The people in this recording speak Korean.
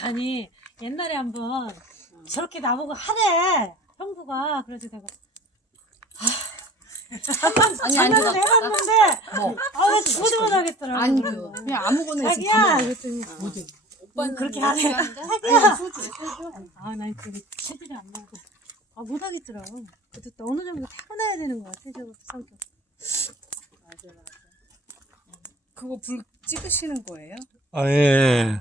아니 옛날에 한번 저렇게 나보고 하래 형부가. 그래서 내가 아니 한번 해봤는데 뭐 아왜 죽어도 못하겠더라고. 안 줘. 그냥 아무거나 해서 자기야 그랬더니 뭐지? 오빠는 그렇게 하래. 아니 자기야 소주. 아난 그게 체질이 안 나고 못하겠더라고. 그래도 또 어느 정도 타고나야 되는 거야 체질 성격. 맞아. 그거 불 찍으시는 거예요? 아, 예.